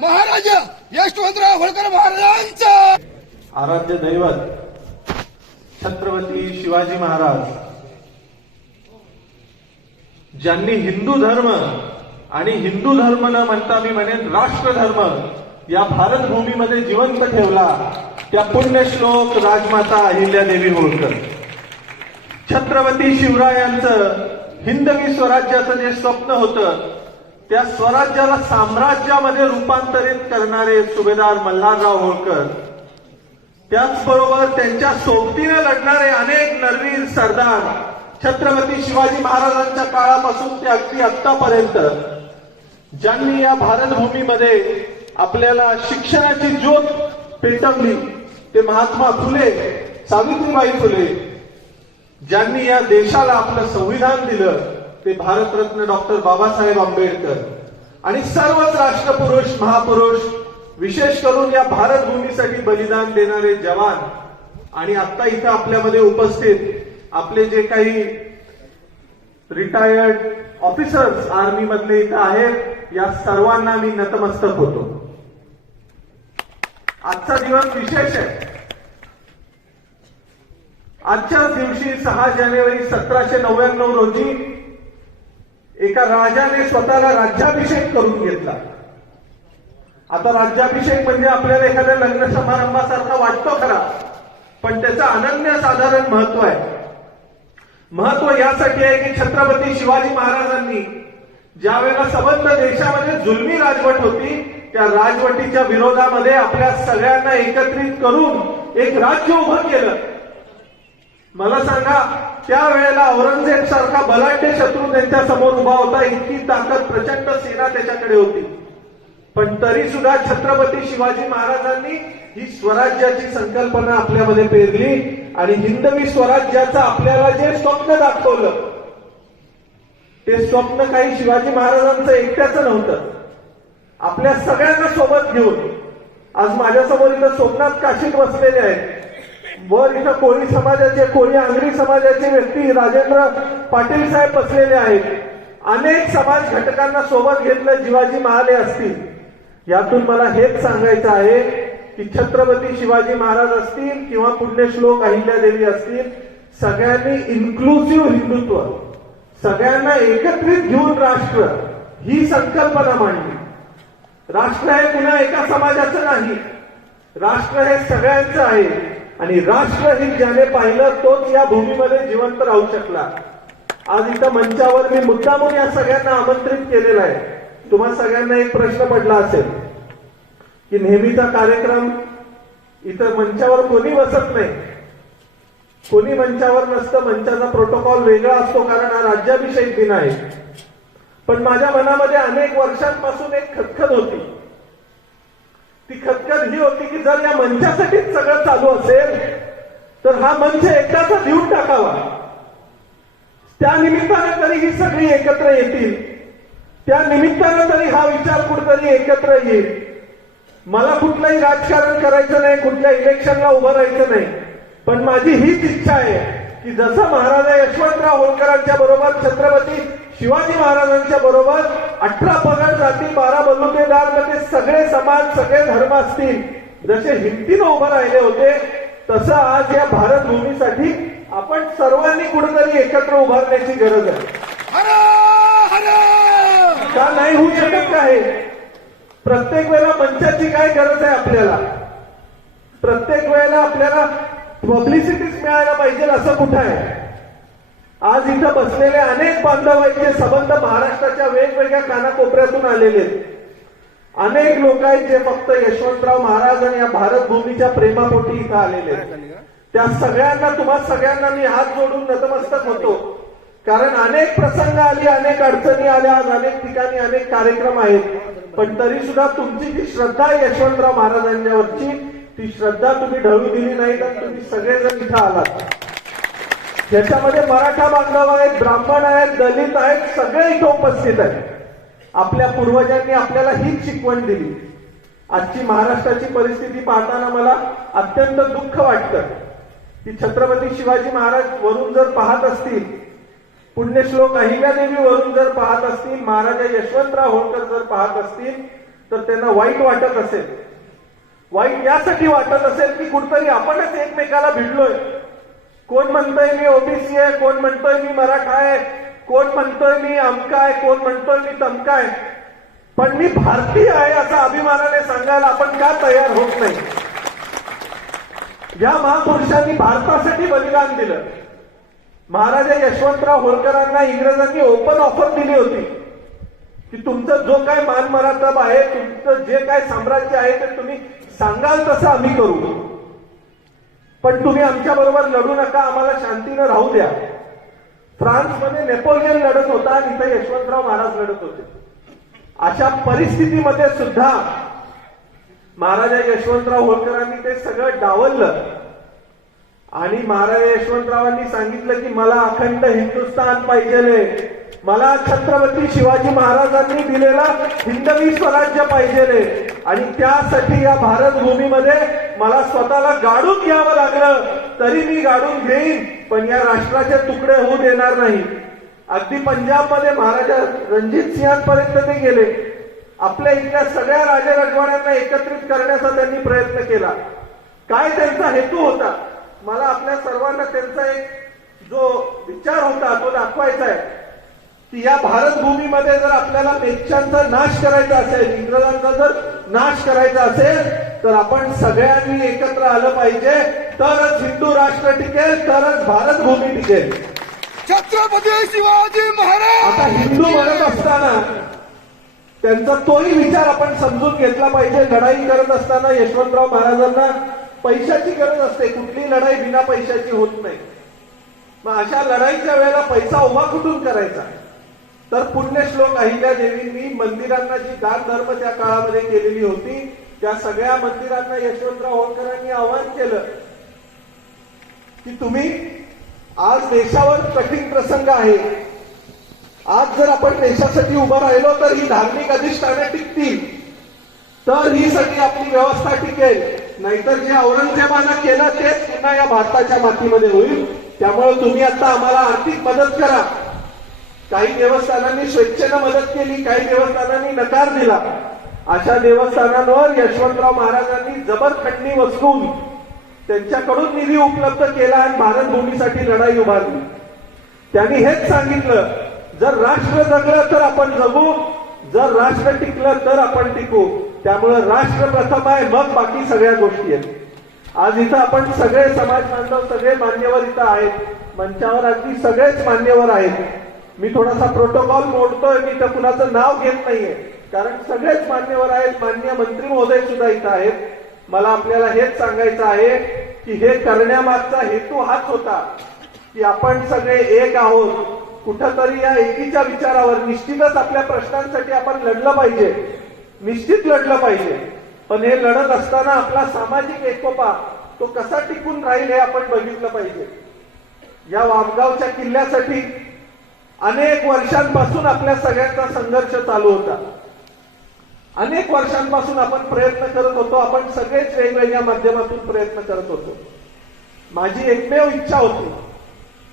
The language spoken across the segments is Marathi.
महाराज यशवंतराव होळकर महाराजांचा आराध्य दैवत छत्रपती शिवाजी महाराज ज्यांनी हिंदू धर्म आणि हिंदू धर्म न म्हणता मी म्हणेन राष्ट्रधर्म या भारत भूमीमध्ये जिवंत ठेवला त्या पुण्य श्लोक राजमाता अहिल्या देवी होळकर छत्रपती शिवरायांचं हिंदवी स्वराज्याचं जे स्वप्न होतं त्या स्वराज्याला साम्राज्यामध्ये रूपांतरित करणारे सुभेदार मल्हारराव होळकर त्याचबरोबर त्यांच्या सोबतीने लढणारे अनेक नरवीर सरदार छत्रपती शिवाजी महाराजांच्या काळापासून ते अगदी आत्तापर्यंत ज्यांनी या भारतभूमीमध्ये आपल्याला शिक्षणाची ज्योत पेटवली ते महात्मा फुले सावित्रीबाई फुले ज्यांनी या देशाला आपलं संविधान दिलं ते भारतरत्न डॉक्टर बाबासाहेब आंबेडकर आणि सर्वच राष्ट्रपुरुष महापुरुष विशेष करून या भारतभूमीसाठी बलिदान देणारे जवान आणि आता इथं आपल्यामध्ये उपस्थित आपले जे काही रिटायर्ड ऑफिसर्स आर्मी मधले इथं आहेत या सर्वांना मी नतमस्तक होतो आजचा दिवस विशेष आहे आजच्याच दिवशी सहा जानेवारी सतराशे नव्याण्णव रोजी एका राजाने स्वतःला राज्याभिषेक करून घेतला आता राज्याभिषेक म्हणजे आपल्याला एखाद्या लग्न समारंभासारखा वाटतो खरा पण त्याचं अनन्य साधारण महत्व आहे महत्व यासाठी आहे की छत्रपती शिवाजी महाराजांनी ज्या वेळेला संबंध देशामध्ये जुलमी राजवट होती त्या राजवटीच्या विरोधामध्ये आपल्या सगळ्यांना एकत्रित करून एक राज्य उभं केलं मला सांगा त्यावेळेला औरंगजेब सारखा बलाढ्य शत्रू त्यांच्या समोर उभा होता इतकी ताकद प्रचंड सेना त्याच्याकडे होती पण तरी सुद्धा छत्रपती शिवाजी महाराजांनी ही स्वराज्याची संकल्पना आपल्यामध्ये पेरली आणि हिंदवी स्वराज्याचं आपल्याला जे स्वप्न दाखवलं ते स्वप्न काही शिवाजी महाराजांचं एकट्याचं नव्हतं आपल्या सगळ्यांना सोबत घेऊन आज माझ्यासमोर इथं सोमनाथ काशीत बसलेले आहेत इथं कोळी समाजाचे कोळी आंगरी समाजाचे व्यक्ती राजेंद्र पाटील साहेब बसलेले आहेत अनेक समाज घटकांना सोबत घेतलं शिवाजी महाले असतील यातून मला हेच सांगायचं आहे की छत्रपती शिवाजी महाराज असतील किंवा पुण्यश्लोक अहिल्यादेवी असतील सगळ्यांनी इन्क्लुसिव्ह हिंदुत्व सगळ्यांना एकत्रित घेऊन राष्ट्र ही संकल्पना मांडली राष्ट्र हे पुन्हा एका समाजाचं नाही राष्ट्र हे सगळ्यांचं आहे आणि राष्ट्रहित ज्याने पाहिलं तोच या भूमीमध्ये जिवंत राहू शकला आज इथं मंचावर मी मुद्दामून या सगळ्यांना आमंत्रित केलेला आहे तुम्हा सगळ्यांना एक प्रश्न पडला असेल की नेहमीचा कार्यक्रम इथं मंचावर कोणी बसत नाही कोणी मंचावर नसतं मंचाचा प्रोटोकॉल वेगळा असतो कारण हा राज्याभिषेक दिन आहे पण माझ्या मनामध्ये अनेक वर्षांपासून एक खतखत होती ती खचखच ही होती की जर या मंचासाठीच सगळं चालू असेल तर हा मंच एकदाचा देऊन टाकावा त्या निमित्तानं तरी ही सगळी एकत्र येतील त्या निमित्तानं तरी हा विचार कुठतरी एकत्र येईल मला कुठलंही राजकारण करायचं नाही कुठल्या इलेक्शनला उभं राहायचं नाही पण माझी हीच इच्छा आहे की जसं महाराजा यशवंतराव होळकरांच्या बरोबर छत्रपती शिवाजी महाराजांच्या बरोबर अठरा पगार जाती बारा बंदुकेदार म्हणजे सगळे समाज सगळे धर्म असतील जसे हिंदीनं उभं राहिले होते तसं आज या भारत भूमीसाठी आपण सर्वांनी कुठेतरी एकत्र उभारण्याची गरज आहे का नाही होऊ शकत काय प्रत्येक वेळेला मंचाची काय गरज आहे आपल्याला प्रत्येक वेळेला आपल्याला पब्लिसिटीच मिळायला पाहिजे असं कुठं आहे आज इथं बसलेले अनेक बांधवांचे संबंध महाराष्ट्राच्या वेगवेगळ्या कानाकोपऱ्यातून आलेले आहेत अनेक लोक आहेत जे फक्त यशवंतराव महाराज आणि या भारत भूमीच्या प्रेमापोटी इथं आलेले आहेत त्या सगळ्यांना तुम्हा सगळ्यांना मी हात जोडून नतमस्तक होतो कारण अनेक प्रसंग आले अनेक अडचणी आल्या आज अनेक ठिकाणी अनेक कार्यक्रम आहेत पण तरी सुद्धा तुमची जी श्रद्धा यशवंतराव महाराजांच्यावरची ती श्रद्धा तुम्ही ढळू दिली नाही तर तुम्ही सगळेजण इथं आलात ज्याच्यामध्ये मराठा बांधव आहेत ब्राह्मण आहेत दलित आहेत सगळे इथे उपस्थित आहेत आपल्या पूर्वजांनी आपल्याला हीच शिकवण दिली आजची महाराष्ट्राची परिस्थिती पाहताना मला अत्यंत दुःख वाटतं की छत्रपती शिवाजी महाराज वरून जर पाहत असतील पुण्यश्लोक अहिल्यादेवी वरून जर पाहत असतील महाराजा यशवंतराव होळकर जर पाहत असतील तर त्यांना वाईट वाटत असेल वाईट यासाठी वाटत असेल की कुठतरी आपणच एकमेकाला भिडलोय कोण म्हणतोय मी ओबीसी आहे कोण म्हणतोय मी मराठा आहे कोण म्हणतोय मी अमका आहे कोण म्हणतोय मी तमका आहे पण मी भारतीय आहे असं अभिमानाने सांगायला आपण का तयार होत नाही या महापुरुषांनी भारतासाठी बलिदान दिलं महाराजा यशवंतराव होळकरांना इंग्रजांनी ओपन ऑफर दिली होती की तुमचं जो काय मान मराठा आहे तुमचं जे काय साम्राज्य आहे ते तुम्ही सांगाल तसं आम्ही करू पण तुम्ही आमच्या बरोबर लढू नका आम्हाला शांतीनं राहू द्या फ्रान्समध्ये नेपोलियन लढत होता आणि इथं यशवंतराव महाराज लढत होते अशा परिस्थितीमध्ये सुद्धा महाराजा यशवंतराव होळकरांनी ते सगळं डावललं आणि महाराजा यशवंतरावांनी सांगितलं की मला अखंड हिंदुस्थान पाहिजे मला छत्रपती शिवाजी महाराजांनी दिलेला हिंदवी स्वराज्य पाहिजे आणि त्यासाठी या भारत भूमीमध्ये मला स्वतःला गाडून घ्यावं लागलं तरी मी गाडून घेईन पण या राष्ट्राचे तुकडे होऊ देणार नाही अगदी पंजाबमध्ये महाराजा रणजित सिंहांपर्यंत ते गेले आपल्या इथल्या सगळ्या राजे रजवाड्यांना एकत्रित करण्याचा त्यांनी प्रयत्न केला काय त्यांचा हेतू होता मला आपल्या सर्वांना त्यांचा एक जो विचार होता तो दाखवायचा आहे या भारतभूमीमध्ये जर आपल्याला मेच्यांचा नाश करायचा असेल इंग्रजांचा जर नाश करायचा असेल तर आपण सगळ्यांनी एकत्र आलं पाहिजे तरच हिंदू राष्ट्र टिकेल तरच भारतभूमी टिकेल छत्रपती शिवाजी महाराज आता हिंदू म्हणत असताना त्यांचा तोही विचार आपण समजून घेतला पाहिजे लढाई करत असताना यशवंतराव महाराजांना पैशाची गरज असते कुठली लढाई बिना पैशाची होत नाही मग अशा लढाईच्या वेळेला पैसा उभा कुठून करायचा तर अहिल्या देवींनी मंदिरांना जी धर्म त्या काळामध्ये केलेली होती त्या सगळ्या मंदिरांना यशवंतराव होळकरांनी आवाहन केलं की तुम्ही आज देशावर कठीण प्रसंग आहे आज जर आपण देशासाठी उभं राहिलो तर ही धार्मिक अधिष्ठाने टिकतील तर ही सगळी आपली व्यवस्था टिकेल नाहीतर जे औरंगजेबानं केलं तेच पुन्हा या भारताच्या मातीमध्ये होईल त्यामुळे तुम्ही आता आम्हाला आर्थिक मदत करा काही देवस्थानांनी स्वेच्छेनं मदत केली काही देवस्थानांनी नकार दिला अशा देवस्थानांवर यशवंतराव महाराजांनी जबर खंडणी वसवून त्यांच्याकडून निधी उपलब्ध केला आणि भारत भूमीसाठी लढाई उभारली त्यांनी हेच सांगितलं जर राष्ट्र जगलं तर आपण जगू जर राष्ट्र टिकलं तर आपण टिकू त्यामुळे राष्ट्र प्रथम आहे मग बाकी सगळ्या गोष्टी आहेत आज इथं आपण सगळे समाज बांधव सगळे मान्यवर इथं आहेत मंचावर अगदी सगळेच मान्यवर आहेत मी थोडासा प्रोटोकॉल मोडतोय मी त्या कुणाचं नाव घेत नाहीये कारण सगळेच मान्यवर आहेत मान्य मंत्री महोदय सुद्धा इथं आहेत मला आपल्याला हेच सांगायचं आहे की हे करण्यामागचा हेतू हाच होता की आपण सगळे एक आहोत कुठंतरी या एकीच्या विचारावर निश्चितच आपल्या प्रश्नांसाठी आपण लढलं पाहिजे निश्चित लढलं पाहिजे पण हे लढत असताना आपला सामाजिक एकोपा तो कसा टिकून राहील हे आपण बघितलं पाहिजे या वामगावच्या किल्ल्यासाठी अनेक वर्षांपासून आपल्या सगळ्यांचा संघर्ष चालू होता अनेक वर्षांपासून आपण प्रयत्न करत होतो आपण सगळेच वेगवेगळ्या माध्यमातून प्रयत्न करत होतो माझी एकमेव इच्छा होती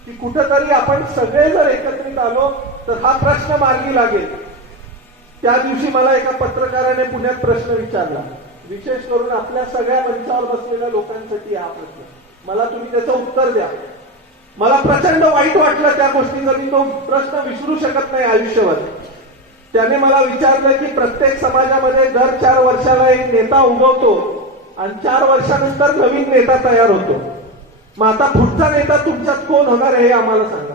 की कुठंतरी आपण सगळे जर एकत्रित आलो तर हा प्रश्न मार्गी लागेल त्या दिवशी मला एका पत्रकाराने पुण्यात प्रश्न विचारला विशेष करून आपल्या सगळ्या मंचावर बसलेल्या लोकांसाठी हा प्रश्न मला तुम्ही त्याचं उत्तर द्या मला प्रचंड वाईट वाटलं त्या गोष्टीचा मी तो प्रश्न विसरू शकत नाही आयुष्यभर त्याने मला विचारलं की प्रत्येक समाजामध्ये दर चार वर्षाला एक नेता उगवतो आणि चार वर्षानंतर नवीन नेता तयार होतो मग आता पुढचा नेता तुमच्यात कोण होणार हे आम्हाला सांगा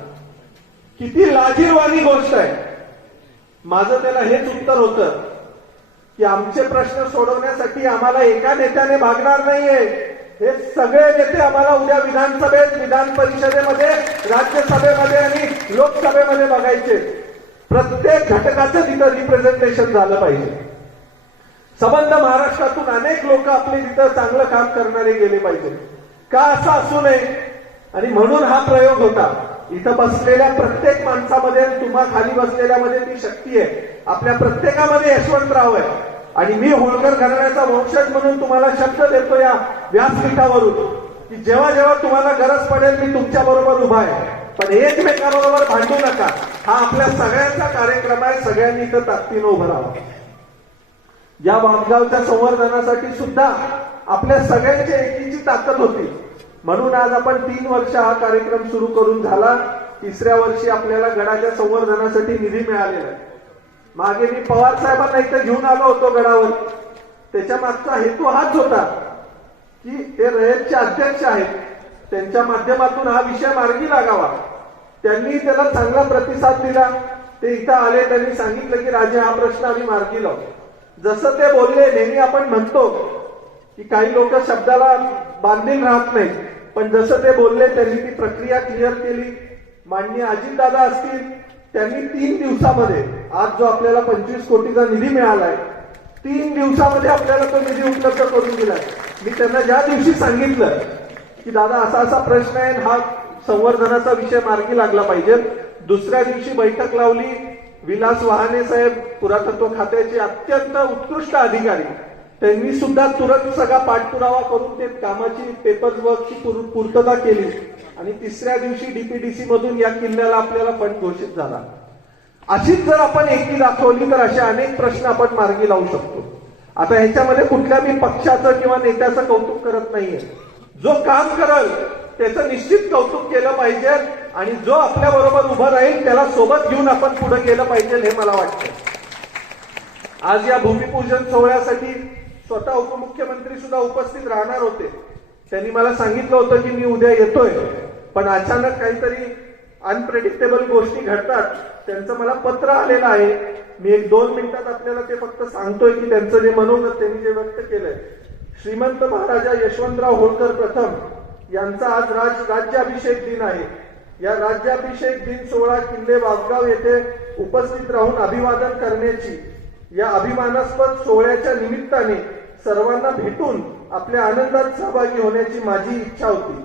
किती लाजीरवाणी गोष्ट आहे माझं त्याला हेच उत्तर होतं की आमचे प्रश्न सोडवण्यासाठी आम्हाला एका नेत्याने भागणार नाहीये हे सगळे नेते आम्हाला उद्या विधानसभेत विधान परिषदेमध्ये राज्यसभेमध्ये आणि लोकसभेमध्ये बघायचे प्रत्येक घटकाचं तिथं रिप्रेझेंटेशन झालं पाहिजे संबंध महाराष्ट्रातून अनेक लोक आपले तिथं चांगलं काम करणारे गेले पाहिजे का असं असू नये आणि म्हणून हा प्रयोग होता इथं बसलेल्या प्रत्येक माणसामध्ये तुम्हा खाली बसलेल्या मध्ये ती शक्ती आहे आपल्या प्रत्येकामध्ये यशवंतराव आहे आणि मी होळकर घराण्याचा वंशज म्हणून तुम्हाला शब्द देतो या व्यासपीठावरून की जेव्हा जेव्हा तुम्हाला गरज पडेल मी तुमच्या बरोबर उभा आहे पण एकमेकाबरोबर भांडू नका हा आपल्या सगळ्यांचा कार्यक्रम आहे सगळ्यांनी इथं ताकदीनं उभं राहावं या बांधगावच्या संवर्धनासाठी सुद्धा आपल्या सगळ्यांच्या एकीची ताकद होती म्हणून आज आपण तीन वर्ष हा कार्यक्रम सुरू करून झाला तिसऱ्या वर्षी आपल्याला गडाच्या संवर्धनासाठी निधी मिळालेला आहे मागे मी पवार साहेबांना इथं घेऊन आलो होतो गडावर त्याच्या मागचा हेतू हाच होता की ते रयतचे अध्यक्ष आहेत त्यांच्या माध्यमातून हा विषय मार्गी लागावा त्यांनी त्याला चांगला प्रतिसाद दिला ते इथं आले त्यांनी सांगितलं की राजे हा प्रश्न आम्ही मार्गी लावतो जसं ते बोलले नेहमी आपण म्हणतो की काही लोक शब्दाला बांधील राहत नाही पण जसं ते बोलले त्यांनी ती प्रक्रिया क्लिअर केली माननीय अजितदादा असतील त्यांनी तीन दिवसामध्ये आज जो आपल्याला पंचवीस कोटीचा निधी मिळालाय तीन दिवसामध्ये आपल्याला तो निधी उपलब्ध करून दिलाय मी त्यांना ज्या दिवशी सांगितलं की दादा असा असा प्रश्न आहे हा संवर्धनाचा विषय मार्गी लागला पाहिजे दुसऱ्या दिवशी बैठक लावली विलास वहाने साहेब पुरातत्व खात्याचे अत्यंत उत्कृष्ट अधिकारी त्यांनी सुद्धा तुरंत सगळा पाठपुरावा करून ते कामाची पेपर वर्कची पूर्तता केली आणि तिसऱ्या दिवशी डीपीडीसी मधून या किल्ल्याला आपल्याला फंड घोषित झाला अशीच जर आपण एकी दाखवली तर असे अनेक प्रश्न आपण मार्गी लावू शकतो आता ह्याच्यामध्ये कुठल्या मी पक्षाचं किंवा नेत्याचं कौतुक करत नाहीये जो काम करल त्याचं निश्चित कौतुक केलं पाहिजे आणि जो आपल्या बरोबर उभा राहील त्याला सोबत घेऊन आपण पुढे केलं पाहिजे हे मला वाटतं आज या भूमिपूजन सोहळ्यासाठी स्वतः उपमुख्यमंत्री सुद्धा उपस्थित राहणार होते त्यांनी मला सांगितलं होतं की मी उद्या येतोय पण अचानक काहीतरी अनप्रेडिक्टेबल गोष्टी घडतात त्यांचं मला पत्र आलेलं आहे मी एक दोन मिनिटात आपल्याला ते फक्त सांगतोय की त्यांचं जे मनोगत त्यांनी जे व्यक्त केलंय श्रीमंत महाराजा यशवंतराव होळकर प्रथम यांचा आज राज राज्याभिषेक दिन आहे या राज्याभिषेक दिन सोहळा किल्ले वासगाव येथे उपस्थित राहून अभिवादन करण्याची या अभिमानास्पद सोहळ्याच्या निमित्ताने सर्वांना भेटून आपल्या आनंदात सहभागी होण्याची माझी इच्छा होती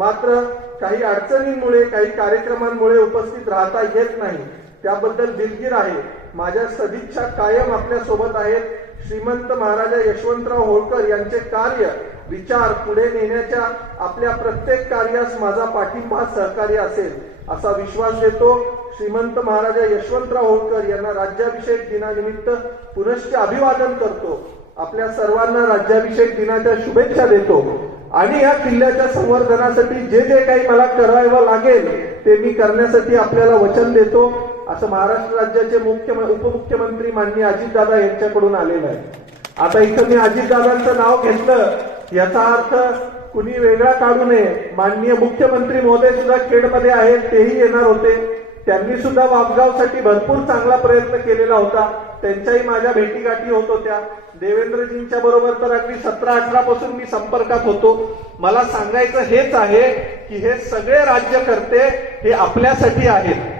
मात्र काही अडचणींमुळे काही कार्यक्रमांमुळे उपस्थित राहता येत नाही त्याबद्दल दिलगीर आहे माझ्या सदिच्छा कायम आपल्या सोबत आहेत श्रीमंत महाराजा यशवंतराव होळकर यांचे कार्य विचार पुढे नेण्याच्या आपल्या प्रत्येक कार्यास माझा पाठिंबा सहकार्य असेल असा विश्वास देतो श्रीमंत महाराजा यशवंतराव होळकर यांना राज्याभिषेक दिनानिमित्त पुनश्च अभिवादन करतो आपल्या सर्वांना राज्याभिषेक दिनाच्या शुभेच्छा देतो आणि या किल्ल्याच्या संवर्धनासाठी जे जे काही मला करावं लागेल ते मी करण्यासाठी आपल्याला वचन देतो असं महाराष्ट्र राज्याचे मुख्य उपमुख्यमंत्री माननीय अजितदादा यांच्याकडून आलेलं आहे आता इथं मी अजितदादांचं नाव घेतलं याचा अर्थ कुणी वेगळा काढू नये माननीय मुख्यमंत्री महोदय सुद्धा खेडमध्ये आहेत तेही येणार होते त्यांनी सुद्धा वापगावसाठी भरपूर चांगला प्रयत्न केलेला होता त्यांच्याही माझ्या भेटीगाठी होत होत्या देवेंद्रजींच्या बरोबर तर अगदी सतरा अठरा पासून मी संपर्कात होतो मला सांगायचं हेच आहे की हे सगळे राज्यकर्ते हे आपल्यासाठी आहेत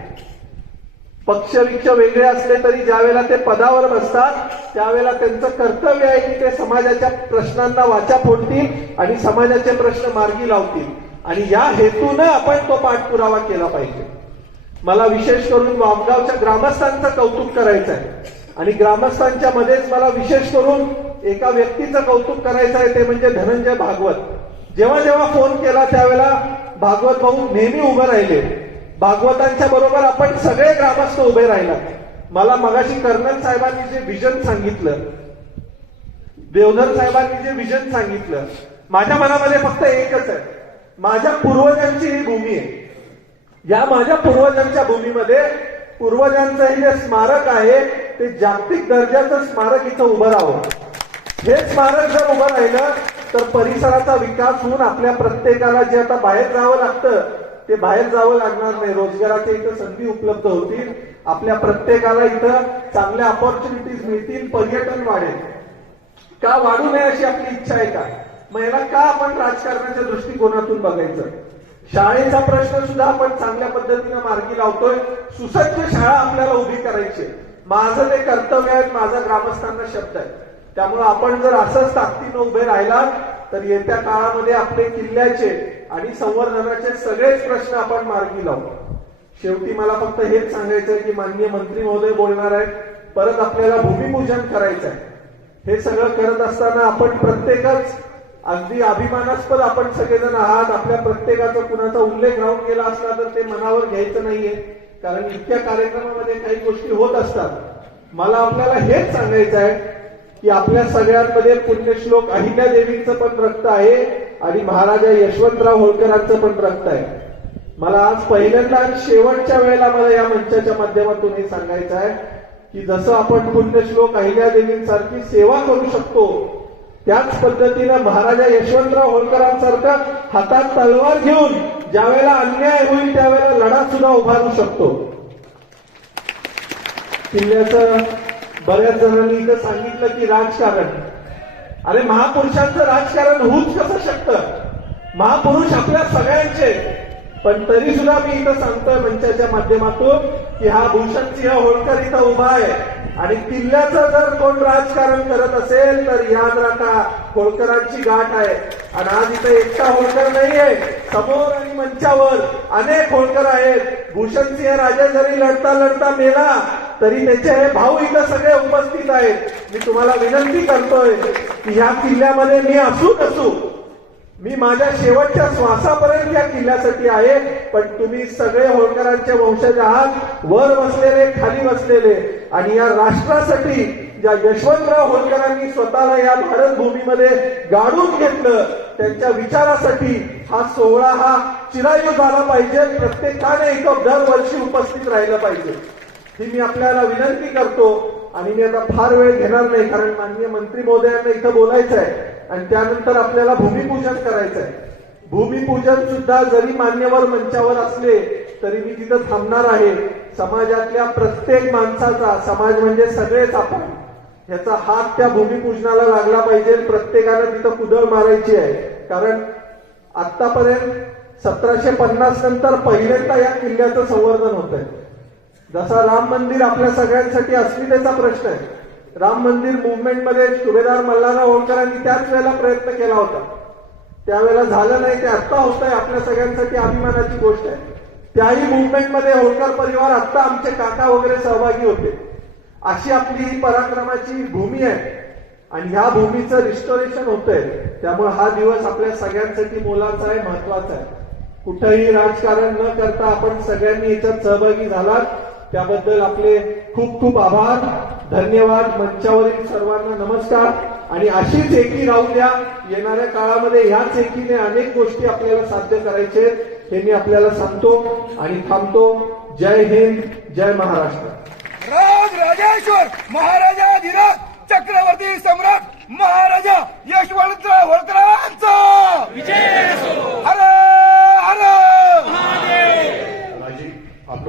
पक्षविक्ष वेगळे असले तरी ज्यावेळेला ते पदावर बसतात त्यावेळेला त्यांचं कर्तव्य आहे की ते समाजाच्या प्रश्नांना वाचा फोडतील आणि समाजाचे प्रश्न मार्गी लावतील आणि या हेतून आपण तो पाठपुरावा केला पाहिजे मला विशेष करून वामगावच्या ग्रामस्थांचं कौतुक करायचं आहे आणि ग्रामस्थांच्या मध्येच मला विशेष करून एका व्यक्तीचं कौतुक करायचं आहे ते म्हणजे धनंजय भागवत जेव्हा जेव्हा फोन केला त्यावेळेला भागवत भाऊ नेहमी उभे राहिले भागवतांच्या बरोबर आपण सगळे ग्रामस्थ उभे राहिला मला मगाशी कर्नल साहेबांनी जे विजन सांगितलं देवधर साहेबांनी जे विजन सांगितलं माझ्या मनामध्ये फक्त एकच आहे माझ्या पूर्वजांची ही भूमी आहे या माझ्या पूर्वजांच्या भूमीमध्ये पूर्वजांचं हे जे स्मारक आहे ते जागतिक दर्जाचं स्मारक इथं उभं राहावं हे स्मारक जर उभं राहिलं तर परिसराचा विकास होऊन आपल्या प्रत्येकाला जे आता बाहेर जावं लागतं ते बाहेर जावं लागणार नाही रोजगाराच्या इथं संधी उपलब्ध होतील आपल्या प्रत्येकाला इथं चांगल्या ऑपॉर्च्युनिटीज मिळतील पर्यटन वाढेल का वाढू नये अशी आपली इच्छा आहे का मग याला का आपण राजकारणाच्या दृष्टिकोनातून बघायचं शाळेचा प्रश्न सुद्धा आपण चांगल्या पद्धतीनं मार्गी लावतोय सुसज्ज शाळा आपल्याला उभी करायची माझं ते कर्तव्य आहे माझा ग्रामस्थांना शब्द आहे त्यामुळे आपण जर असंच ताकदीनं उभे राहिला तर येत्या काळामध्ये आपले किल्ल्याचे आणि संवर्धनाचे सगळेच प्रश्न आपण मार्गी लावू शेवटी मला फक्त हेच सांगायचं आहे की माननीय मंत्री महोदय बोलणार आहेत परत आपल्याला भूमिपूजन करायचं आहे हे सगळं करत असताना आपण प्रत्येकच अगदी अभिमानास्पद आपण सगळेजण आहात आपल्या प्रत्येकाचा कुणाचा उल्लेख राहून गेला असला तर ते मनावर घ्यायचं नाहीये कारण इतक्या कार्यक्रमामध्ये काही गोष्टी होत असतात मला आपल्याला हेच सांगायचं आहे की आपल्या सगळ्यांमध्ये पुण्यश्लोक अहिल्या देवींचं पण रक्त आहे आणि महाराजा यशवंतराव होळकरांचं पण रक्त आहे मला आज पहिल्यांदा आणि शेवटच्या वेळेला मला या मंचाच्या माध्यमातून हे सांगायचं आहे की जसं आपण पुण्यश्लोक अहिल्या देवींसारखी सेवा करू शकतो त्याच पद्धतीने महाराजा यशवंतराव होळकरांसारखा हातात तलवार घेऊन ज्यावेळेला अन्याय होईल त्यावेळेला लढा सुद्धा उभारू शकतो किल्ल्याचं बऱ्याच जणांनी इथं सांगितलं की राजकारण अरे महापुरुषांचं राजकारण होऊच कसं शकतं महापुरुष आपल्या सगळ्यांचे पण तरी सुद्धा मी इथं सांगतोय मंचाच्या माध्यमातून की हा भूषण सिंह होळकर इथं उभा आहे आणि किल्ल्याचं जर कोण राजकारण करत असेल तर याद राखा होळकरांची गाठ आहे आणि आज इथं एकटा होळकर नाहीये समोर आणि मंचावर अनेक होळकर आहेत भूषण सिंह राजा जरी लढता लढता मेला तरी त्याचे हे भाऊ इथं सगळे उपस्थित आहेत मी तुम्हाला विनंती करतोय की ह्या किल्ल्यामध्ये मी असू नसू मी माझ्या शेवटच्या श्वासापर्यंत या किल्ल्यासाठी आहे पण तुम्ही सगळे होळकरांचे वंशज आहात वर बसलेले खाली बसलेले आणि या राष्ट्रासाठी ज्या यशवंतराव होळकरांनी स्वतःला या भारत भूमीमध्ये गाडून घेतलं त्यांच्या विचारासाठी हा सोहळा हा चिरायू झाला पाहिजे प्रत्येकाने एक दरवर्षी उपस्थित राहिलं पाहिजे ही मी आपल्याला विनंती करतो आणि मी आता फार वेळ घेणार नाही कारण माननीय मंत्री महोदयांना इथं बोलायचं आहे आणि त्यानंतर आपल्याला भूमिपूजन करायचं आहे भूमिपूजन सुद्धा जरी मान्यवर मंचावर असले तरी मी तिथं थांबणार आहे समाजातल्या प्रत्येक माणसाचा समाज म्हणजे सगळेच आपण याचा हात त्या भूमिपूजनाला लागला पाहिजे प्रत्येकानं तिथं कुदळ मारायची आहे कारण आतापर्यंत सतराशे पन्नास नंतर पहिल्यांदा या किल्ल्याचं संवर्धन होत आहे जसा राम मंदिर आपल्या सगळ्यांसाठी त्याचा प्रश्न आहे राम मंदिर मध्ये सुभेदार मल्हारराव होळकरांनी त्याच वेळेला प्रयत्न केला होता त्यावेळेला झालं नाही ते आत्ता होत आहे आपल्या सगळ्यांसाठी अभिमानाची गोष्ट आहे त्याही मध्ये होळकर परिवार आत्ता आमचे काका वगैरे सहभागी होते अशी आपली ही पराक्रमाची भूमी आहे आणि ह्या भूमीचं रिस्टोरेशन होत आहे त्यामुळे हा दिवस आपल्या सगळ्यांसाठी मोलाचा आहे महत्वाचा आहे कुठंही राजकारण न करता आपण सगळ्यांनी याच्यात सहभागी झालात त्याबद्दल आपले खूप खूप आभार धन्यवाद मंचावरील सर्वांना नमस्कार आणि अशीच एकी राहू द्या येणाऱ्या काळामध्ये ह्याच एकीने अनेक गोष्टी आपल्याला साध्य करायचे हे मी आपल्याला सांगतो आणि थांबतो जय हिंद जय महाराष्ट्र राज राजेश्वर महाराजा धीरज चक्रवर्ती सम्राट महाराजा यशवंतराव होळकरांचा विजय हर हर